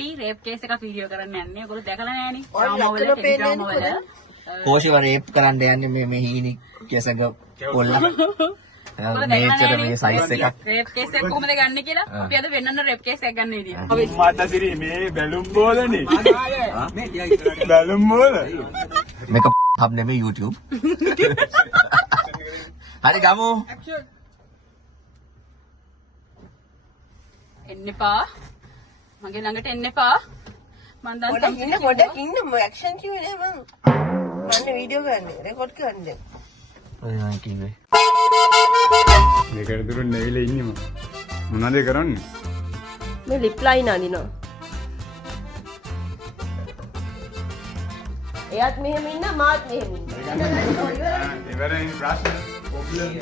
අපි rape case එකක් video කරන්න යන්නේ. ඔයගොල්ලෝ දැකලා නැහනේ. ඩ්‍රාමා වල කෝෂිව රේප් කරන්න යන්නේ මේ හීනි කෙසක පොල්ල. මේචර මේ සයිස් එකක්. රේප් කේස් එක කොහොමද ගන්න කියලා අපි අද වෙනන්න රේප් කේස් එකක් ගන්න විදිය. මාතසිරි මේ බැලුම් බෝලනේ. බැලුම් බෝල. මේක හබ් නෙමෙයි YouTube. හරි ගමු. එන්න එපා. මගේ ළඟට එන්න එපා. මං දැන් ගොඩක් ඉන්න ඇක්ෂන් කිව්වේ නෑ මම වීඩියෝ කරන්නේ රෙකෝඩ් කරන්නේ ඔය මම කිව්වේ. මේකට දුරු නැවිලා ඉන්නේ මොනවද කරන්නේ? මේ ලිප් ලයින් අනිනවා එයාත් මෙහෙම ඉන්න මාත් මෙහෙම ඉන්න ඉවරයි ප්‍රශ්න ප්‍රොබ්ලම්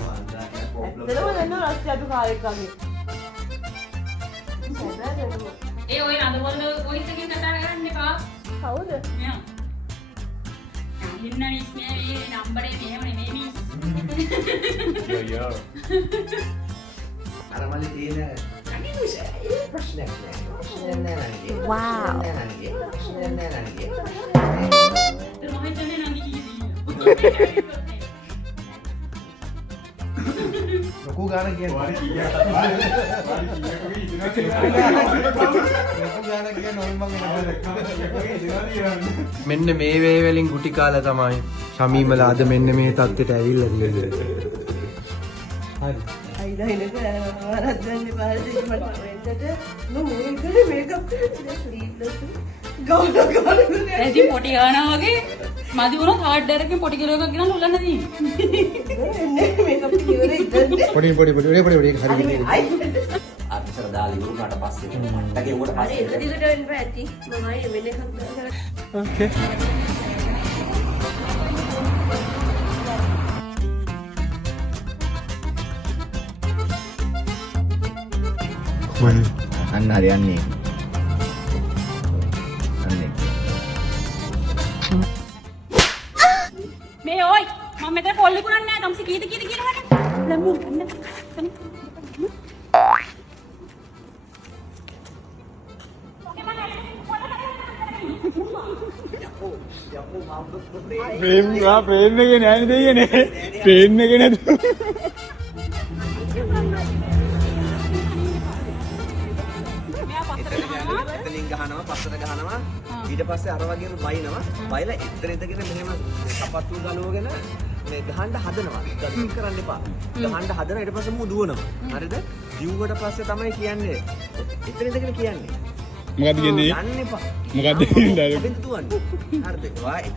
දෙලම නෝ රස්ති අඩු කාර්යයක් ගන්නේ ඒ ඔය අදවල වොයිස් එකකින් කතා කරන්න එපා. කවුද? මෙයා. ඉන්නනේ මේ නම්බරේ මෙහෙම නෙමෙයි. යෝ අර මල්ලි තියෙන ප්‍රශ්නයක් නෑ. වාව් ලොකු ගාන කියන්නේ. මෙන්න මේ වේ වලින් ගුටි කාලා තමයි ශමීමලා අද මෙන්න මේ තත්ත්වයට ඇවිල්ලා තියෙන්නේ. හරි. අයිදායිනක වරද්දන්නේ පාරදී මට වෙන්නට මොකද මේකප් ස්ලීප්ලස් ගෞඩ ඇයි පොටි ගන්නවා වගේ මදි වුණා හાર્ඩ් එකකින් පොටි කිලෝ එකක් ගෙනල්ලා උල්ලන්න තියෙන්නේ. මේකප් ඉවරයි ඉතින් පොඩි හරි. අත්‍යසර දාලා ඉවරනට පස්සේ මට්ටකේ උඩට අර පස්සේ එක දිගට වෙන්න බෑ ඇති මම ආයේ වෙන එකක් දාලා ඕකේ. අන්න හරියන්නේ. අන්නේ. මේ ඔයි මම මෙතන පොල් විකුණන්නේ නැහැ. කම්සි කීයද කියනවනේ. ලම්මු අන්න. ප්‍රේම එකේ නෑනේ දෙයනේ. ප්‍රේම එකේ නේද? එතනින් ගහනවා පස්සට ගහනවා ඊට පස්සේ අර වගේම බයිනවා බයිලා එතන ඉඳගෙන මෙහෙම සපත්තු ගලවගෙන මේ ගහන්න හදනවා ගන්න කරන්න එපා ගහන්න හදනවා ඊට පස්සේ මු දුවනවා හරිද දිව්වට පස්සේ තමයි කියන්නේ එතන ඉඳගෙන කියන්නේ මොකද්ද කියන්නේ? යන්න එපා මොකද්ද කියන්නේ ඩයලොග්? අපිට දුවන්නේ හරිද වායි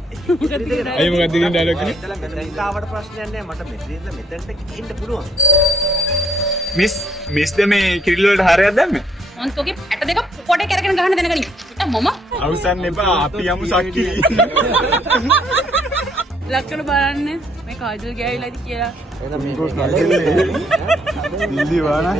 අය මොකද්ද කියන්නේ ඩයලොග් එකනේ? ඉතලා මෙතන කාවට ප්‍රශ්නයක් නෑ මට මෙතනට එන්න පුළුවන් මිස් මේ කිරිල් වලට හරයක් දැම්මේ? මං තෝගේ ඇට දෙක පොඩේ කරගෙන ගහන්න දෙනකනි. මම අවසන් එපා අපි යමු සක්කි. ලක්ෂණ බලන්න මේ කාජල් ගෑවිලාද කියලා. ඉල්ලි වානා.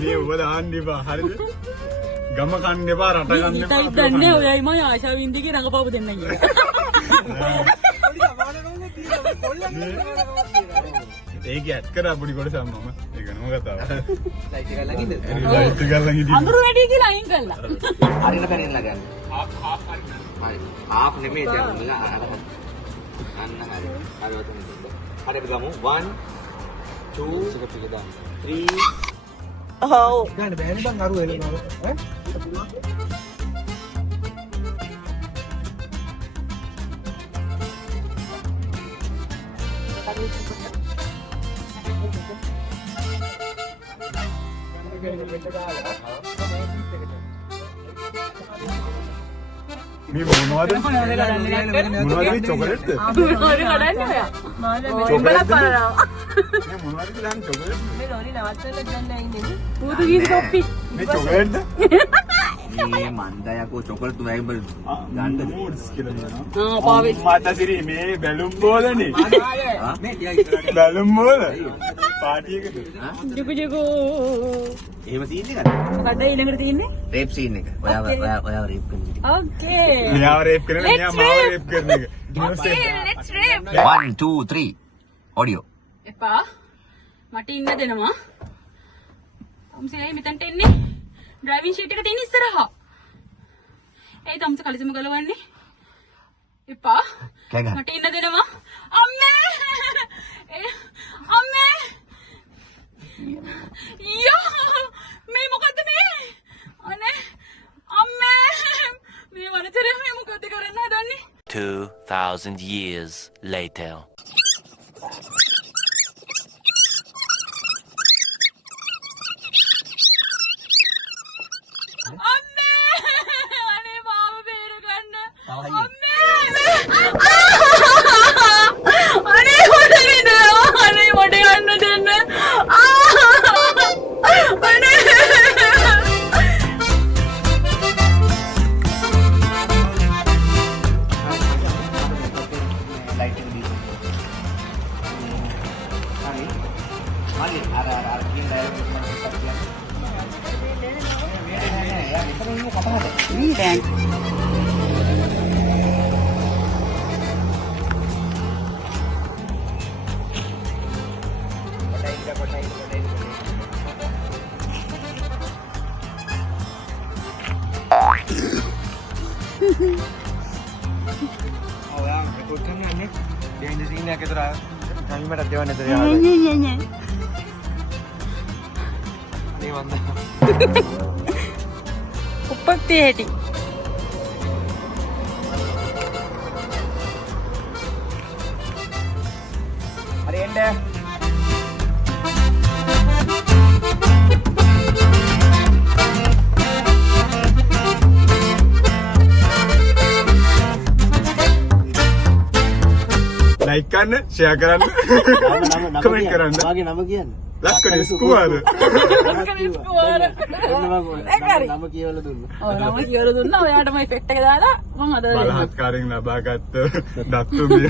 මේ ඔබ දාන්න එපා හරිද? ගම කන්න එපා රට ගන්න එපා. ඉතින් දන්නේ ඔයයි මම ආශා වින්දිගේ රඟපාපු දෙන්න කියලා. ඒක ඇත් කරා පොඩි කොටසක් මම. ඒක නම කතාව. ලයිට් එක ළඟින්ද ලයිට් එක ළඟ හිටියේ. අඳුරු වැඩි කියලා අයින් කළා. හරියට පැනෙන්න ගන්න හරි ආප් නෙමෙයි දැන් අන්න හරි හරි වතුන හරි අපි ගමු 1 2 3 ඔව් ගන්න බෑනේ බං අරු එනවා ඈ. මේ මොනවද? මොනවද චොකලට්ද? මොනවද කඩන්නේ ඔයා චොකලට්ද? බලනවා මේ මොනවද කියලා චොකලට්? මේ ලෝරි නවත්තන්න දැන් ඉන්නේ පුදු ගීස් කොප්පි. මේ චොකලට්ද? මේ මන්දයකෝ චොකලට් තුනයි ගන්නද නූඩ්ස් කියලා කියනවා. මාතසිරි මේ බැලුම් බෝලනේ. මේ ටිකක් බැලුම් බෝල. පාටි එකද? ජුකු ජුකු. එහෙම සීන් එකද? මොකද ඊළඟට තියෙන්නේ? රේප් සීන් එක. ඔයාව රේප් කරන විදිහ. ඕකේ. මෙයාව රේප් කරන මෙයා මාව රේප් කරන එක. Okay, let's rap. 1 2 3 audio එපා. මට ඉන්න දෙනවා. අම්සේ මෙතනට එන්නේ. ඩ්‍රයිවිං ෂීට් එක තියෙන ඉස්සරහා. ඒ තම්ස කලිසම ගලවන්නේ. එපා. කෑ ගන්න. මට ඉන්න දෙනවා. අම්මේ! අම්මේ! යෝ! මේ මොකද්ද මේ? අනේ! අම්මේ! මේ වනතරේ මේ මොකද්ද කරන්න හදන්නේ? 2,000 years later. අම්මේ! අනේ මාව බේරගන්න. තවයි. අම්මේ! අනේ මොඩ විදෝ! අනේ මොඩ ගන්න දෙන්න. අනේ! ලයිට් එක දීලා හරි මල්ලි අර කියන ඩයලොග් එක මම කියන්න නෑ යා මෙතන ඉන්නේ කතාවද මේ දැන් ඔයා රෙකෝඩ් කරන්න යන්නේ behind the scene එකක් විතර ටයිමකට දෙවන්න විතර යාළුවා නේ වන්ද උපක්තිය හැටි හරි එන්න ලයික් කරන්න ෂෙයා කරන්න කමෙන්ට් කරන්න වාගේ නම කියන්නේ ලක්කනේ ස්කුවාද නම කියවලා දුන්නා ඔව් නම කියලා දුන්නා ඔයාටම ඉෆෙක්ට් එක දාලා මම අද බලහත්කාරයෙන් ලබාගත් දත්තු මිය